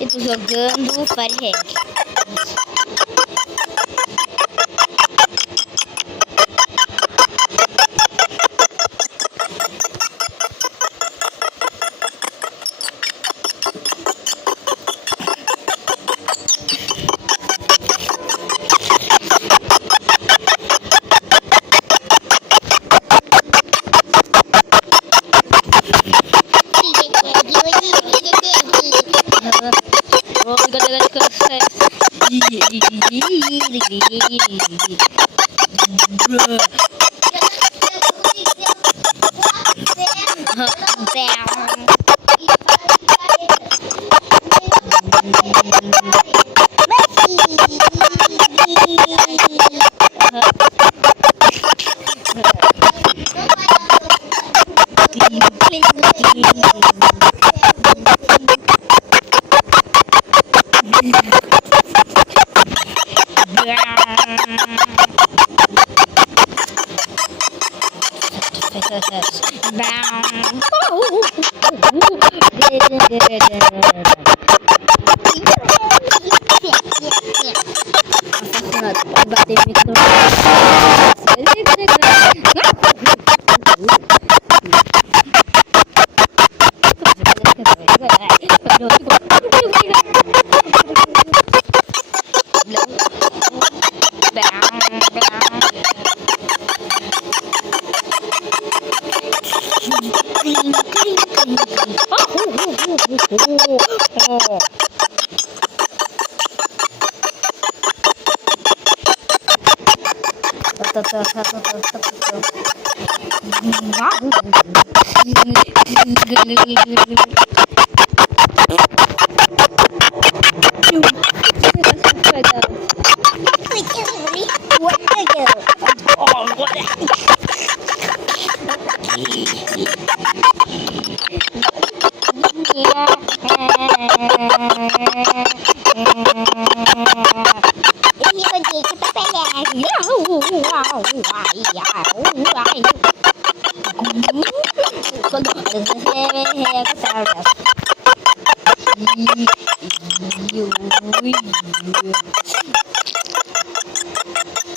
Eu tô jogando Firehead.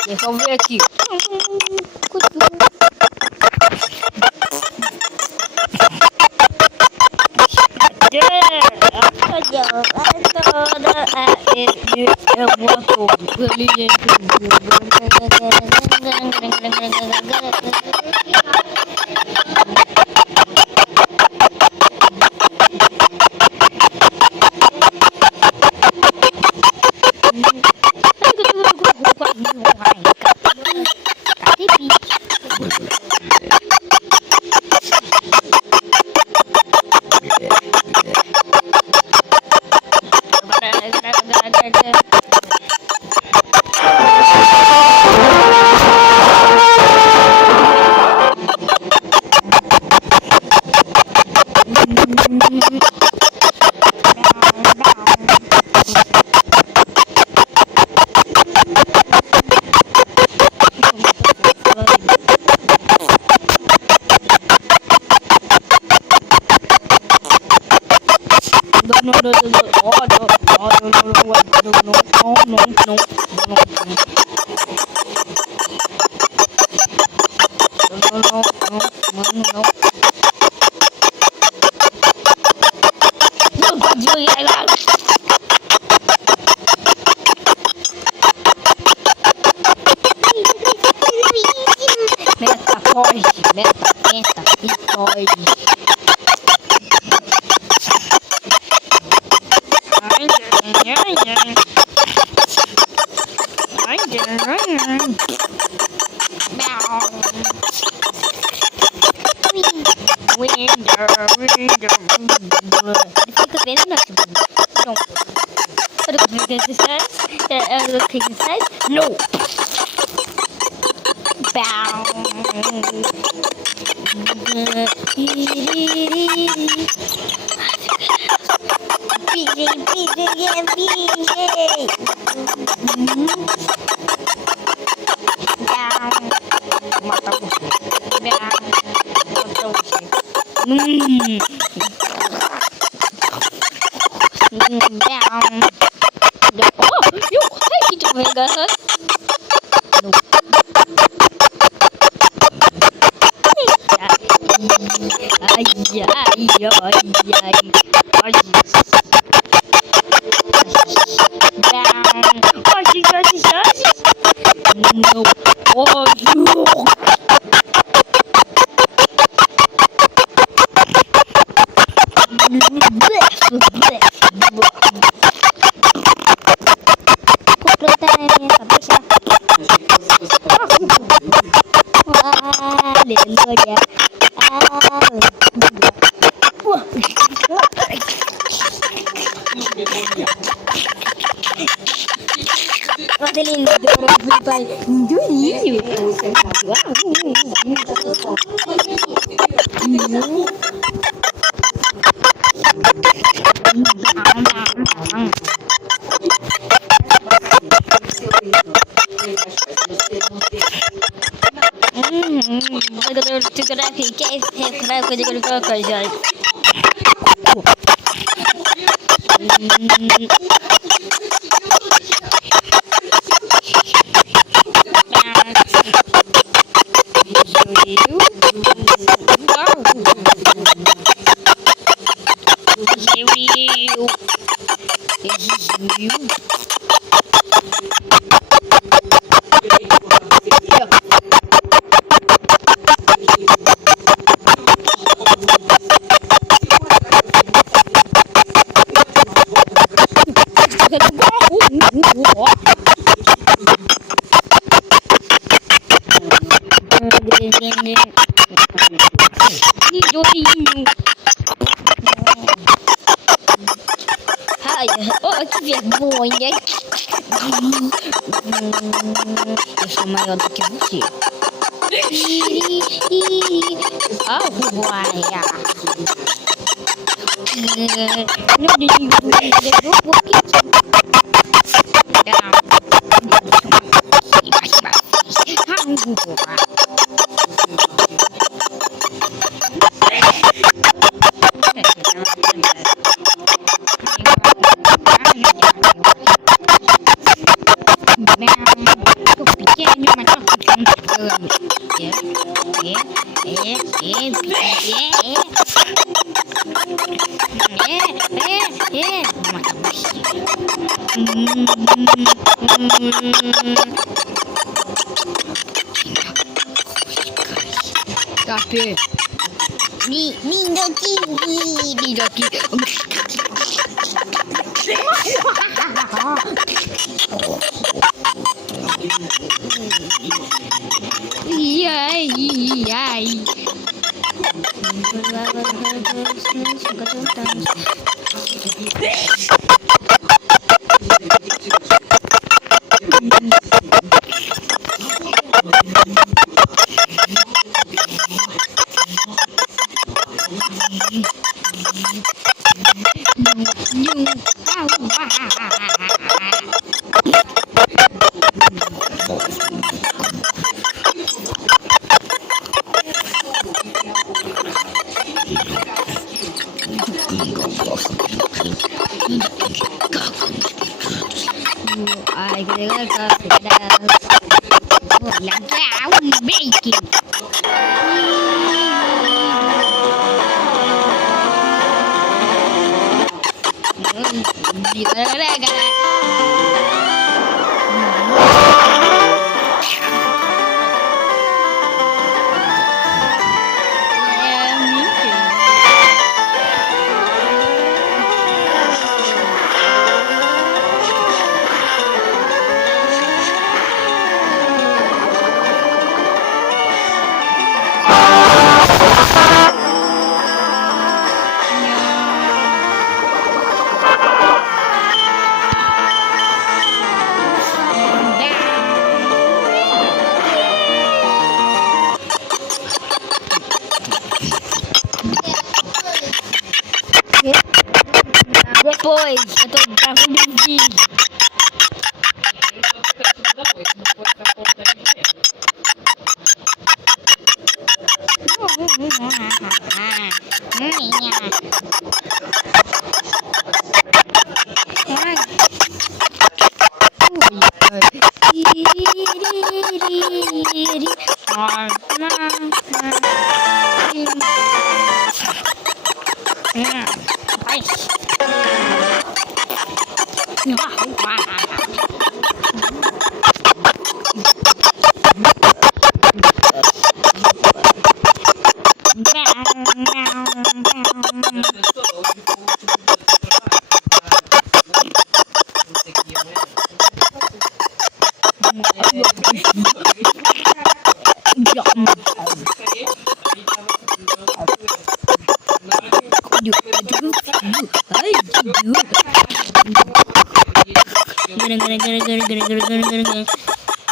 Deixa eu ver aqui. Fica vendo nós. Não. Para que exercise? No. Bow. Mata você. Mata você. Oh, yuk, hai kita mega. No. Ay, ay, ay, ay. Oh, she got the sauces. No. Oh, you. Aleluya. Adeline, Ai, oh, que vergonha. Eu sou maior do que você. Ah, uaia. Não desligou por quê? Capê. Vim daqui. Ai. Ai, que legal, legal, bacon.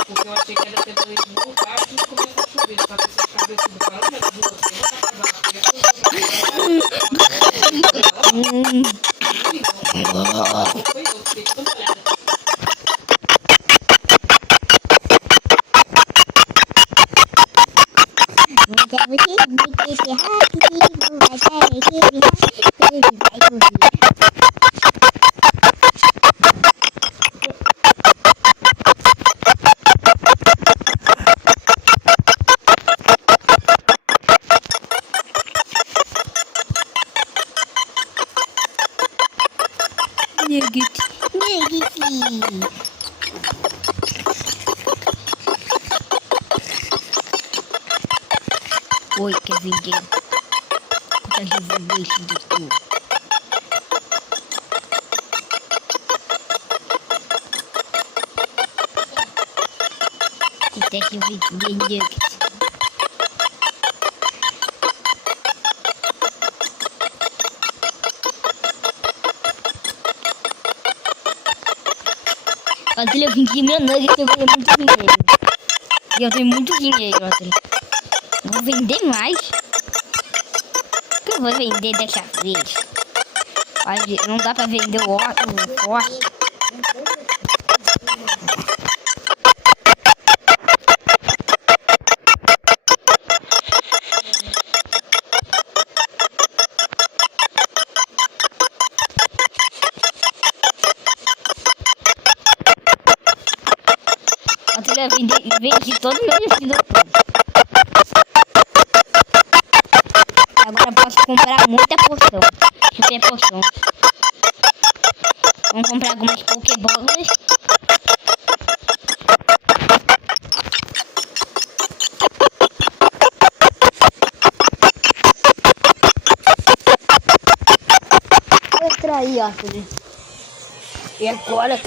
Porque eu achei que era ter dois lugares e começou a chover. Só que essa chave assim do carro, mas eu vou foi eu, fiquei tão molhada. Oi, quer vender? Quantas resolver esse doutor? Até que vender. Adri, eu vendi meu nugget, eu ganhei muito dinheiro. E eu tenho muito dinheiro, Adri. Vou vender mais. O que eu vou vender dessa vez? Não dá pra vender o forte. Vendi todo o meu vestido. Agora posso comprar muita poção. Super poção. Vamos comprar algumas pokébolas. Entra aí, ó. E agora...